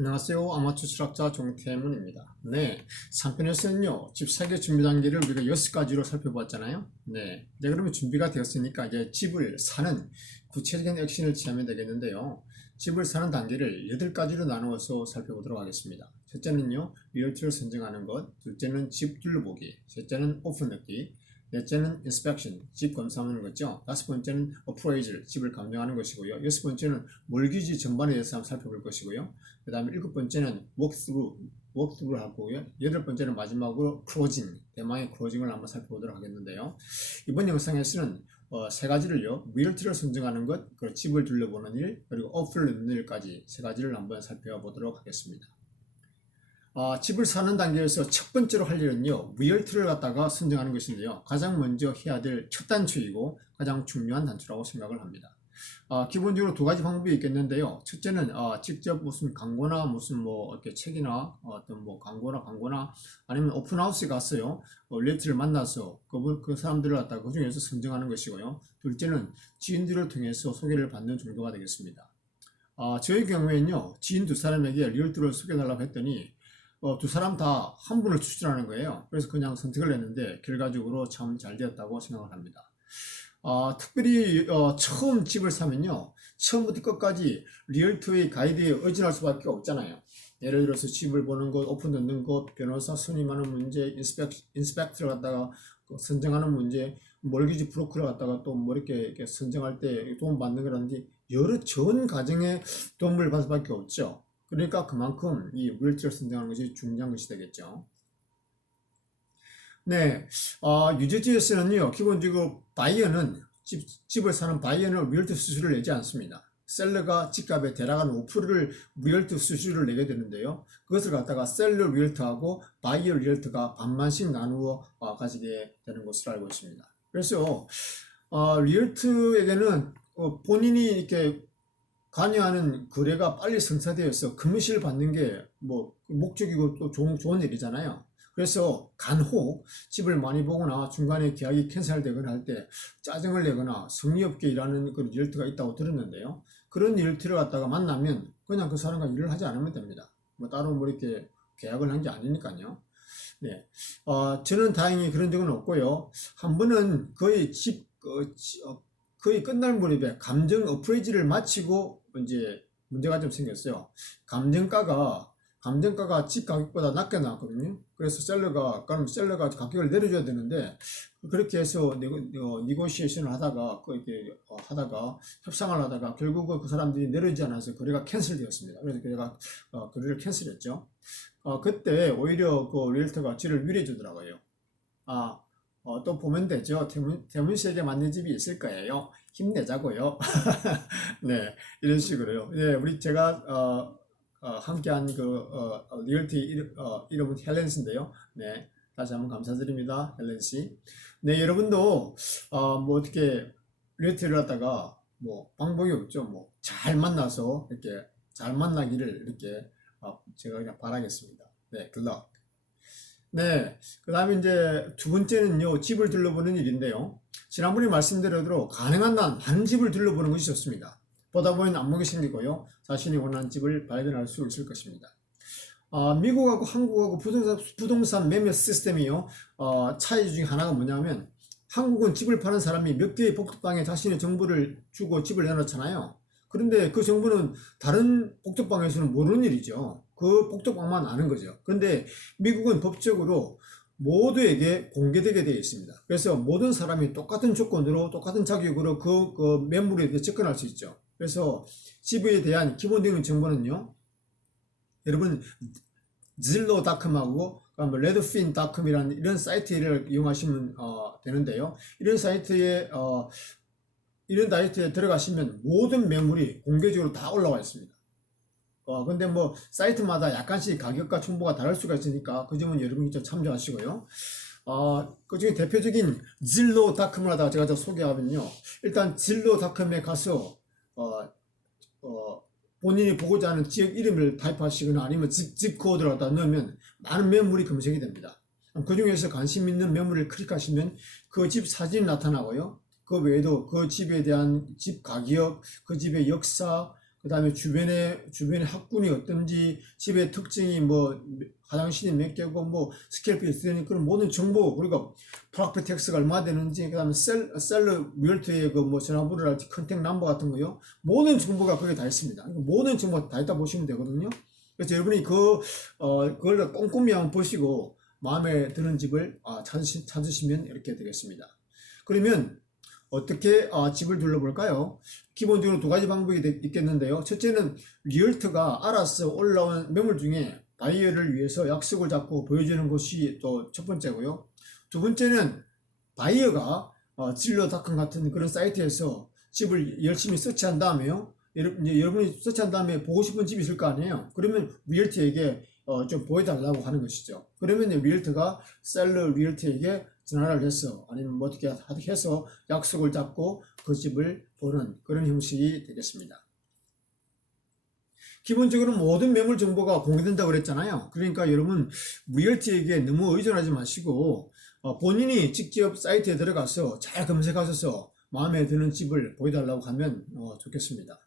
안녕하세요. 아마추어 추락자 종태문입니다. 네. 3편에서는요, 집 설계 준비 단계를 우리가 6가지로 살펴보았잖아요. 네. 네, 그러면 준비가 되었으니까 이제 집을 사는 구체적인 액션을 취하면 되겠는데요. 집을 사는 단계를 8가지로 나누어서 살펴보도록 하겠습니다. 첫째는요, 리얼트를 선정하는 것. 둘째는 집 둘러보기. 셋째는 오픈 넣기. 넷째는 inspection, 집 검사하는 거죠. 다섯 번째는 appraisal, 집을 감정하는 것이고요. 여섯 번째는 몰기지 전반에 대해서 한번 살펴볼 것이고요. 그 다음에 일곱 번째는 walkthrough, walkthrough를 하고요. 여덟 번째는 마지막으로 closing, 대망의 closing을 한번 살펴보도록 하겠는데요. 이번 영상에서는 어, 세 가지를요, realty를 선정하는 것, 그리고 집을 둘러보는 일, 그리고 offer를 넣는 일까지 세 가지를 한번 살펴보도록 하겠습니다. 아, 집을 사는 단계에서 첫 번째로 할 일은요, 리얼트를 갖다가 선정하는 것인데요. 가장 먼저 해야 될 첫 단추이고 가장 중요한 단추라고 생각을 합니다. 아, 기본적으로 두 가지 방법이 있겠는데요. 첫째는 아, 직접 무슨 광고나 무슨 뭐 이렇게 책이나 어떤 뭐 광고나 광고나 아니면 오픈하우스에 갔어요. 어, 리얼트를 만나서 그분 그 사람들을 갖다가 그 중에서 선정하는 것이고요. 둘째는 지인들을 통해서 소개를 받는 정도가 되겠습니다. 아, 저희 경우에는요, 지인 두 사람에게 리얼트를 소개해달라고 했더니 어, 두 사람 다 한 분을 추천하는 거예요. 그래서 그냥 선택을 했는데 결과적으로 참 잘 되었다고 생각을 합니다. 어, 특별히 어, 처음 집을 사면요. 처음부터 끝까지 리얼터의 가이드에 의존할 수밖에 없잖아요. 예를 들어서 집을 보는 것, 오픈 넣는 것, 변호사 선임하는 문제, 인스펙, 인스펙트를 갖다가 그 선정하는 문제, 몰기지 브로커를 갖다가 또 뭐 이렇게, 이렇게 선정할 때 도움 받는 거라든지 여러 전 과정에 도움을 받을 수밖에 없죠. 그러니까 그만큼 이 리얼트를 선정하는 것이 중요한 것이 되겠죠. 네, 어, 유저지에서는요, 기본적으로 바이어는 집, 집을 사는 바이어는 리얼트 수수료를 내지 않습니다. 셀러가 집값의 대략 한 5%를 리얼트 수수료를 내게 되는데요. 그것을 갖다가 셀러 리얼트하고 바이어 리얼트가 반반씩 나누어 어, 가지게 되는 것으로 알고 있습니다. 그래서 어, 리얼트에게는 어, 본인이 이렇게 관여하는 거래가 빨리 성사되어서 커미션을 받는 게 뭐 목적이고 또 좋은, 좋은 일이잖아요. 그래서 간혹 집을 많이 보거나 중간에 계약이 캔슬되거나 할 때 짜증을 내거나 성의 없게 일하는 그런 일터가 있다고 들었는데요. 그런 일터를 갖다가 만나면 그냥 그 사람과 일을 하지 않으면 됩니다. 뭐 따로 뭐 이렇게 계약을 한 게 아니니까요. 네. 어, 저는 다행히 그런 적은 없고요. 한 번은 거의 집, 어, 지- 어, 거의 끝날 무렵에 감정 어프레이즈를 마치고 이제 문제가 좀 생겼어요. 감정가가 감정가가 집 가격보다 낮게 나왔거든요. 그래서 셀러가 그럼 셀러가 가격을 내려줘야 되는데 그렇게 해서 니고, 어, 니고시에이션을 하다가 그 이렇게 어, 하다가 협상을 하다가 결국은 그 사람들이 내려지지 않아서 거래가 캔슬되었습니다. 그래서 거래가 어, 거래를 캔슬했죠. 어, 그때 오히려 그 리얼터가 저를 위로해 주더라고요. 아, 어, 또 보면 되죠. 태문, 태문 씨에게 맞는 집이 있을 거예요. 힘내자고요. 네, 이런 식으로요. 네, 우리 제가 어, 어, 함께한 그 어, 어, 리얼티 이름, 어, 이름은 헬렌스인데요. 네, 다시 한번 감사드립니다, 헬렌 씨. 네, 여러분도 어, 뭐 어떻게 리얼티를 갖다가 뭐 방법이 없죠. 뭐 잘 만나서 이렇게 잘 만나기를 이렇게 어, 제가 그냥 바라겠습니다. 네, 굿럭. 네, 그 다음에 이제 두 번째는요, 집을 둘러보는 일인데요. 지난번에 말씀드렸대로 가능한 한 많은 집을 둘러보는 것이 좋습니다. 보다 보면 안목이 생기고요, 자신이 원하는 집을 발견할 수 있을 것입니다. 아, 미국하고 한국하고 부동산, 부동산 매매 시스템이요, 어, 차이 중에 하나가 뭐냐면, 한국은 집을 파는 사람이 몇 개의 복덕방에 자신의 정보를 주고 집을 내놓잖아요. 그런데 그 정보는 다른 복덕방에서는 모르는 일이죠. 그 복덕방만 아는 거죠. 그런데 미국은 법적으로 모두에게 공개되게 되어 있습니다. 그래서 모든 사람이 똑같은 조건으로 똑같은 자격으로 그, 그 매물에 대해 접근할 수 있죠. 그래서 집에 대한 기본적인 정보는요. 여러분 zillow.com하고 레드핀.com이라는 이런 사이트를 이용하시면 어, 되는데요. 이런 사이트에 어, 이런 사이트에 들어가시면 모든 매물이 공개적으로 다 올라와 있습니다. 어, 근데 뭐, 사이트마다 약간씩 가격과 정보가 다를 수가 있으니까, 그 점은 여러분이 좀 참조하시고요. 어, 그 중에 대표적인 zillow.com을 하다가 제가 좀 소개하면요. 일단 zillow.com에 가서, 어, 어, 본인이 보고자 하는 지역 이름을 타입하시거나 아니면 집, 집 코드를 갖다 넣으면 많은 매물이 검색이 됩니다. 그 중에서 관심 있는 매물을 클릭하시면 그 집 사진이 나타나고요. 그 외에도 그 집에 대한 집 가격, 그 집의 역사, 그 다음에 주변에, 주변에 학군이 어떤지, 집의 특징이 뭐, 화장실이 몇 개고, 뭐, 스케일이 있으니 그런 모든 정보, 그리고 프로페텍스가 얼마 되는지, 그 다음에 셀, 셀러 뮤얼트의 그 뭐 전화번호랄지 컨택 넘버 같은 거요. 모든 정보가 거기에 다 있습니다. 그러니까 모든 정보가 다 있다 보시면 되거든요. 그래서 여러분이 그, 어, 그걸 꼼꼼히 한번 보시고, 마음에 드는 집을 아, 찾으시, 찾으시면 이렇게 되겠습니다. 그러면, 어떻게 아, 집을 둘러볼까요? 기본적으로 두 가지 방법이 되- 있겠는데요. 첫째는 리얼트가 알아서 올라온 매물 중에 바이어를 위해서 약속을 잡고 보여주는 것이 또 첫 번째고요. 두 번째는 바이어가 어, 진로닷컴 같은 그런 사이트에서 집을 열심히 서치한 다음에요. 여러분이 서치한 다음에 보고 싶은 집이 있을 거 아니에요. 그러면 리얼트에게 어, 좀 보여달라고 하는 것이죠. 그러면 리얼트가 셀러 리얼트에게 전화를 해서 아니면 뭐 어떻게 하- 해서 약속을 잡고 그 집을 보는 그런 형식이 되겠습니다. 기본적으로 모든 매물 정보가 공개된다고 그랬잖아요. 그러니까 여러분 리얼트에게 너무 의존하지 마시고 어, 본인이 직접 사이트에 들어가서 잘 검색하셔서 마음에 드는 집을 보여달라고 하면 어, 좋겠습니다.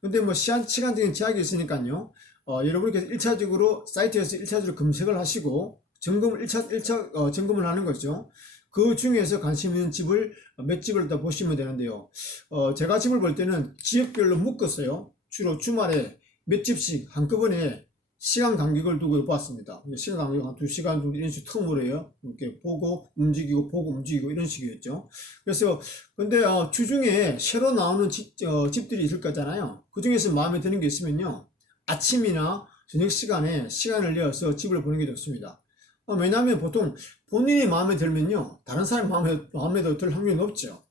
근데 뭐 시간, 시간적인 제약이 있으니까요. 어, 여러분께서 1차적으로 사이트에서 1차적으로 검색을 하시고 점검을 1차, 1차 어, 점검을 하는 거죠. 그 중에서 관심 있는 집을 몇 집을 다 보시면 되는데요. 어, 제가 집을 볼 때는 지역별로 묶었어요. 주로 주말에 몇 집씩 한꺼번에 시간 간격을 두고 보았습니다. 시간 간격 한 2시간 정도 이런 식으로 텀으로 해요. 이렇게 보고 움직이고 보고 움직이고 이런 식이었죠. 그래서 근데 어, 주중에 새로 나오는 집, 어, 집들이 있을 거잖아요. 그 중에서 마음에 드는 게 있으면요. 아침이나 저녁 시간에 시간을 내어서 집을 보는 게 좋습니다. 어, 왜냐하면 보통 본인이 마음에 들면요. 다른 사람 마음에, 마음에 들 확률이 높죠.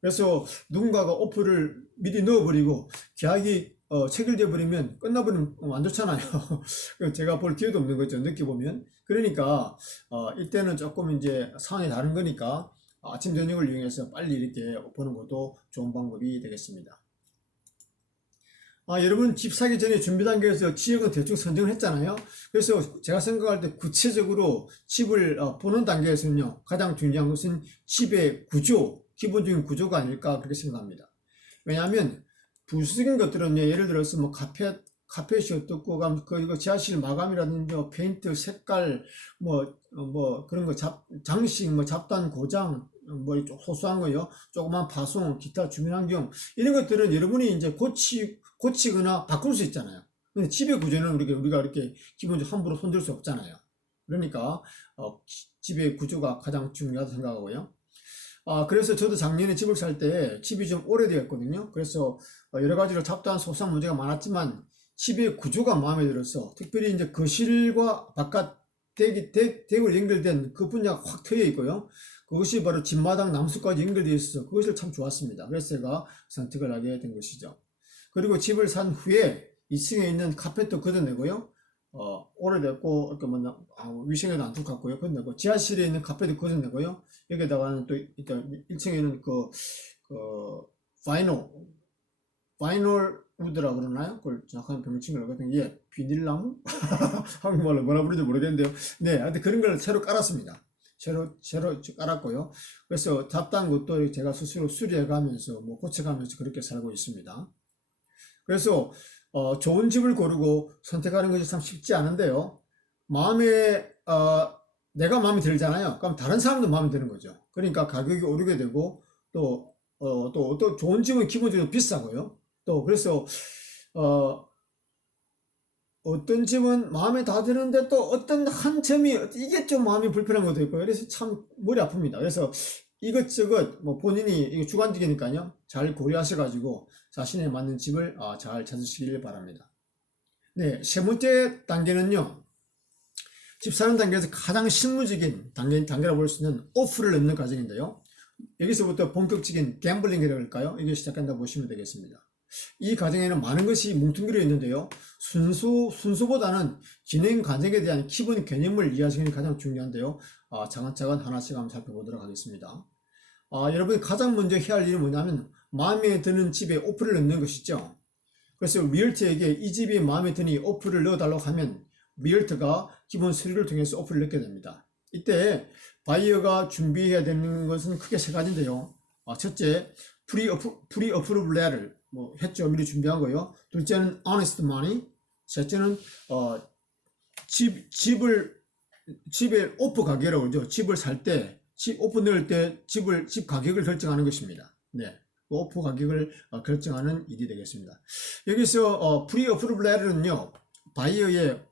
그래서 누군가가 오프를 미리 넣어버리고 계약이 어, 체결돼 버리면 끝나버리면 어, 안 좋잖아요. 제가 볼 기회도 없는 거죠. 느껴보면. 그러니까 어, 이때는 조금 이제 상황이 다른 거니까 아침 저녁을 이용해서 빨리 이렇게 보는 것도 좋은 방법이 되겠습니다. 아, 여러분 집 사기 전에 준비 단계에서 지역은 대충 선정을 했잖아요. 그래서 제가 생각할 때 구체적으로 집을 어, 보는 단계에서는요, 가장 중요한 것은 집의 구조, 기본적인 구조가 아닐까 그렇게 생각합니다. 왜냐하면 부수적인 것들은 예를 들어서 뭐 카펫, 카펫이 어떻고, 그 이거 지하실 마감이라든지 뭐 페인트 색깔, 뭐, 어, 뭐 그런 거 잡, 장식, 뭐 잡단 고장, 어, 뭐좀 소소한 거요, 조그만 파손, 기타 주민 환경 이런 것들은 여러분이 이제 고치 고치거나 바꿀 수 있잖아요. 근데 집의 구조는 우리가 우리가 이렇게 기본적으로 함부로 손댈 수 없잖아요. 그러니까 어, 기- 집의 구조가 가장 중요하다고 생각하고요. 아, 그래서 저도 작년에 집을 살 때 집이 좀 오래되었거든요. 그래서 어, 여러 가지로 잡다한 소소한 문제가 많았지만 집의 구조가 마음에 들어서 특별히 이제 거실과 바깥 대기, 대, 대구로 연결된 그 분야가 확 트여 있고요. 그것이 바로 집마당 남수까지 연결되어 있어서 그것을 참 좋았습니다. 그래서 제가 선택을 하게 된 것이죠. 그리고 집을 산 후에 2층에 있는 카펫도 걷어내고요. 어, 오래됐고, 이렇게 뭐, 나- 아, 위생에도 안 좋겠고요. 걷어내고, 지하실에 있는 카펫도 걷어내고요. 여기다가는 또, 일단 1층에는 그, 그, 바이노, 바이놀 우드라 그러나요? 그걸 정확한 병칭을 알거든요. 예, 비닐나무? 한국말로 뭐라 부르는지 모르겠는데요. 네, 하여튼 그런 걸 새로 깔았습니다. 새로, 새로 깔았고요. 그래서 잡다한 것도 제가 스스로 수리해 가면서, 뭐, 고쳐가면서 그렇게 살고 있습니다. 그래서 어, 좋은 집을 고르고 선택하는 것이 참 쉽지 않은데요. 마음에 어, 내가 마음에 들잖아요. 그럼 다른 사람도 마음에 드는 거죠. 그러니까 가격이 오르게 되고 또 어, 또, 또 좋은 집은 기본적으로 비싸고요. 또 그래서 어, 어떤 집은 마음에 다 드는데 또 어떤 한 점이 이게 좀 마음이 불편한 것도 있고 그래서 참 머리 아픕니다. 그래서 이것저것 뭐 본인이 주관적이니까요. 잘 고려하셔가지고 자신에 맞는 집을 아, 잘 찾으시길 바랍니다. 네, 세 번째 단계는요. 집 사는 단계에서 가장 실무적인 단계, 단계라고 볼 수 있는 오프를 넣는 과정인데요. 여기서부터 본격적인 갬블링이라고 할까요? 이게 시작한다고 보시면 되겠습니다. 이 과정에는 많은 것이 뭉뚱그려 있는데요. 순수, 순수보다는 진행 과정에 대한 기본 개념을 이해하시는 게 가장 중요한데요. 아, 차근차근 하나씩 한번 살펴보도록 하겠습니다. 아, 여러분이 가장 먼저 해야 할 일은 뭐냐면 마음에 드는 집에 오프를 넣는 것이죠. 그래서 리얼트에게 이 집이 마음에 드니 오프를 넣어달라고 하면 리얼트가 기본 서류를 통해서 오프를 넣게 됩니다. 이때 바이어가 준비해야 되는 것은 크게 세 가지인데요. 아, 첫째, 프리 어프, 프리 어프로블 레를 뭐 했죠. 미리 준비한 거요. 둘째는 honest money. 셋째는 어, 집 집을 집의 오프 가격이라고 그러죠. 집을 살 때, 집 오프 넣을 때 집을 집 가격을 결정하는 것입니다. 네. 그 오프 가격을 어, 결정하는 일이 되겠습니다. 여기서 어, 프리 어프로블 레터는요. 바이어의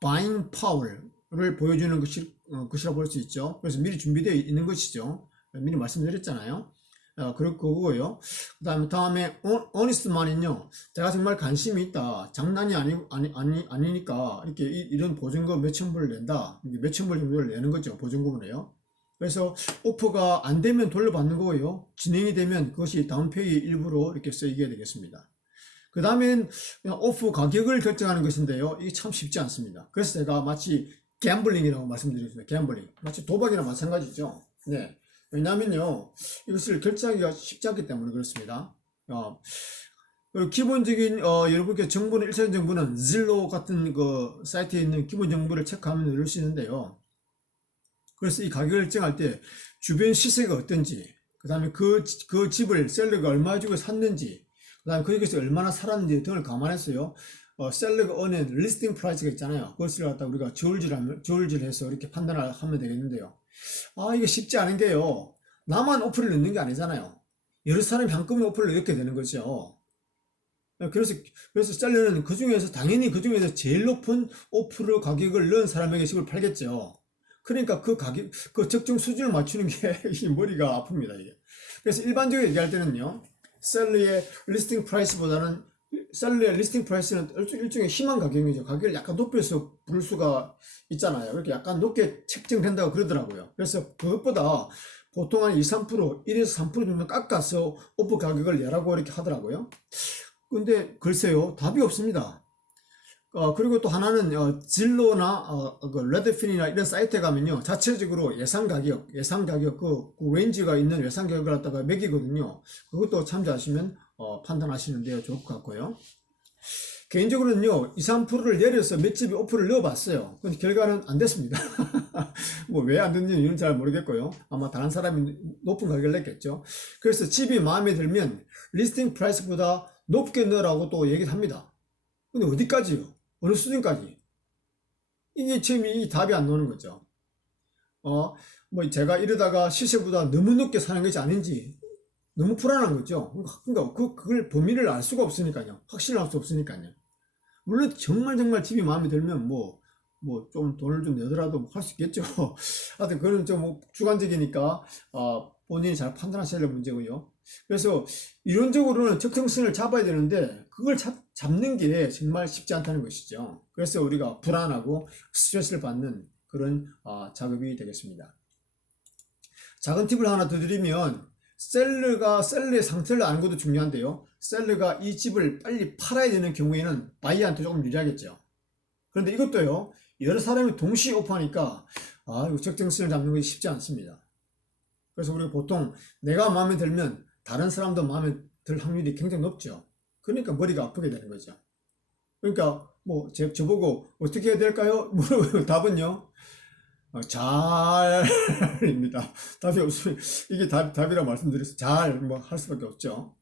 buying power를 보여주는 것이, 어, 것이라고 볼수 있죠. 그래서 미리 준비되어 있는 것이죠. 미리 말씀드렸잖아요. 어, 그럴 거고요. 그 다음에, 다음에, honest money는요, 제가 정말 관심이 있다. 장난이 아니, 아니, 아니, 아니니까, 이렇게 이, 런 보증금 몇천 불을 낸다. 몇천 불 정도를 내는 거죠. 보증금을요. 그래서 오퍼가 안 되면 돌려받는 거고요. 진행이 되면 그것이 다운페이 일부로 이렇게 쓰이게 되겠습니다. 그 다음엔 오프 가격을 결정하는 것인데요. 이게 참 쉽지 않습니다. 그래서 제가 마치 갬블링이라고 말씀드렸습니다. 갬블링. 마치 도박이나 마찬가지죠. 네. 왜냐면요. 이것을 결정하기가 쉽지 않기 때문에 그렇습니다. 어, 기본적인 어, 여러분께 정보는 일차적인 정보는 zillow 같은 그 사이트에 있는 기본 정보를 체크하면 넣을 수 있는데요. 그래서 이 가격을 결정할 때 주변 시세가 어떤지, 그 다음에 그, 그 집을 셀러가 얼마 주고 샀는지, 그 다음에 거기서 얼마나 살았는지 등을 감안해서요. 어, 셀러가 얻는 리스팅 프라이스가 있잖아요. 그것을 갖다 우리가 저울질하면, 저울질해서 이렇게 판단을 하면 되겠는데요. 아, 이게 쉽지 않은 게요. 나만 오프를 넣는 게 아니잖아요. 여러 사람이 한꺼번에 오프를 넣게 되는 거죠. 그래서, 그래서 셀러는 그 중에서, 당연히 그 중에서 제일 높은 오프를 가격을 넣은 사람에게 집을 팔겠죠. 그러니까 그 가격, 그 적정 수준을 맞추는 게 이 머리가 아픕니다, 이게. 그래서 일반적으로 얘기할 때는요, 셀러의 리스팅 프라이스보다는 셀러의 리스팅 프라이스는 일종- 일종의 희망 가격이죠. 가격을 약간 높여서 부를 수가 있잖아요. 이렇게 약간 높게 책정된다고 그러더라고요. 그래서 그것보다 보통 한 2, 3%, 1에서 3% 정도 깎아서 오프 가격을 내라고 이렇게 하더라고요. 근데 글쎄요, 답이 없습니다. 어, 그리고 또 하나는, 어, 진로나, 어, 그, 레드핀이나 이런 사이트에 가면요. 자체적으로 예상 가격, 예상 가격, 그, 그 레인지가 있는 예상 가격을 갖다가 매기거든요. 그것도 참조하시면, 어, 판단하시는데요. 좋을 것 같고요. 개인적으로는요, 2, 3%를 내려서 몇 집에 오프를 넣어봤어요. 근데 결과는 안 됐습니다. 뭐 왜 안 됐는지 이유는 잘 모르겠고요. 아마 다른 사람이 높은 가격을 냈겠죠. 그래서 집이 마음에 들면 리스팅 프라이스보다 높게 넣으라고 또 얘기를 합니다. 근데 어디까지요? 어느 수준까지? 이게 지금 이 답이 안 나오는 거죠. 어, 뭐 제가 이러다가 시세보다 너무 높게 사는 것이 아닌지 너무 불안한 거죠. 그러니까 그, 그걸 범위를 알 수가 없으니까요. 확신할 수 없으니까요. 물론 정말 정말 집이 마음에 들면 뭐, 뭐 좀 돈을 좀 내더라도 할수 있겠죠. 하여튼 그건 좀뭐 주관적이니까, 어, 본인이 잘 판단하셔야 될 문제고요. 그래서 이론적으로는 적정선을 잡아야 되는데, 그걸 잡, 잡는 게 정말 쉽지 않다는 것이죠. 그래서 우리가 불안하고 스트레스를 받는 그런 어, 작업이 되겠습니다. 작은 팁을 하나 더 드리면, 셀러가 셀러의 상태를 아는 것도 중요한데요. 셀러가 이 집을 빨리 팔아야 되는 경우에는 바이한테 조금 유리하겠죠. 그런데 이것도요. 여러 사람이 동시에 오프하니까 아, 적정선을 잡는 것이 쉽지 않습니다. 그래서 우리가 보통 내가 마음에 들면 다른 사람도 마음에 들 확률이 굉장히 높죠. 그러니까 머리가 아프게 되는 거죠. 그러니까 뭐 제, 저보고 어떻게 해야 될까요? 물어보면 답은요. 어, 잘입니다. 답이 없으면 이게 답, 답이라고 말씀드렸어요. 잘뭐 할 수밖에 없죠.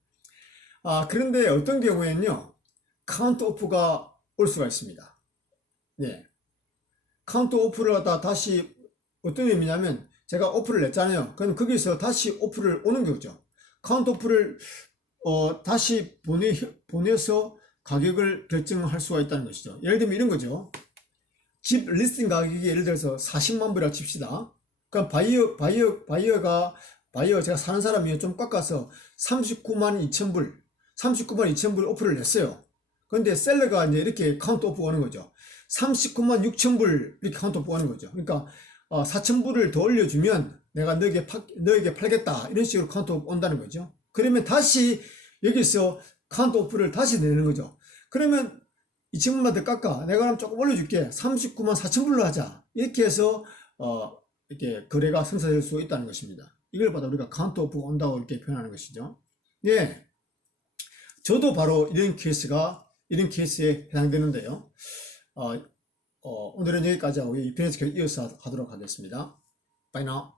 아 그런데 어떤 경우에는요 카운트 오프가 올 수가 있습니다. 네, 카운트 오프를 갖다 다시 어떤 의미냐면 제가 오프를 냈잖아요. 그럼 거기서 다시 오프를 오는 거죠. 카운트 오프를 어, 다시 보내 보내서 가격을 결정할 수가 있다는 것이죠. 예를 들면 이런 거죠. 집 리스팅 가격이 예를 들어서 40만 불이라 칩시다. 그럼 바이어, 바이어, 바이어가, 바이어 제가 사는 사람이 좀 깎아서 39만 2천 불, 39만 2천 불 오프를 냈어요. 그런데 셀러가 이제 이렇게 카운트 오프 오는 거죠. 39만 6천 불 이렇게 카운트 오프 오는 거죠. 그러니까 어, 4천 불을 더 올려주면 내가 너에게, 파, 너에게 팔겠다. 이런 식으로 카운트 오프 온다는 거죠. 그러면 다시 여기서 카운트 오프를 다시 내는 거죠. 그러면 이 친구한테 깎아. 내가 그럼 조금 올려줄게. 39만 4천 불로 하자. 이렇게 해서, 어, 이렇게 거래가 성사될 수 있다는 것입니다. 이걸 받아 우리가 카운트 오프가 온다고 이렇게 표현하는 것이죠. 예. 저도 바로 이런 케이스가, 이런 케이스에 해당되는데요. 어, 어, 오늘은 여기까지 하고 이 편에서 이어서 하도록 하겠습니다. Now.